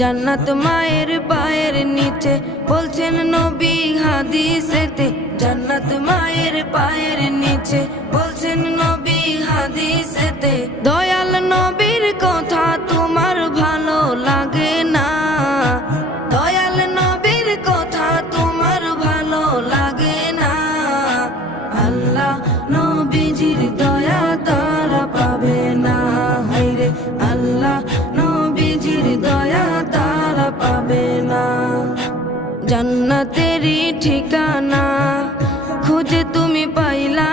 জান্নাত মায়ের পায়ের নিচে বলছেন নবী হাদিসেতে। জান্নাত মায়ের পায়ের নিচে বলছেন নবী হাদিসেতে। দয়াল নবীর কথা তোমার ভালো লাগে না, দয়াল নবীর কথা তোমার ভালো লাগে না। আল্লাহ নবীজির দয়া তারা পাবে না, হায়রে আল্লাহ নবীজির দয়া তারা পাবে না। জান্নাতেরই ঠিকানা খুঁজে তুমি পাইলা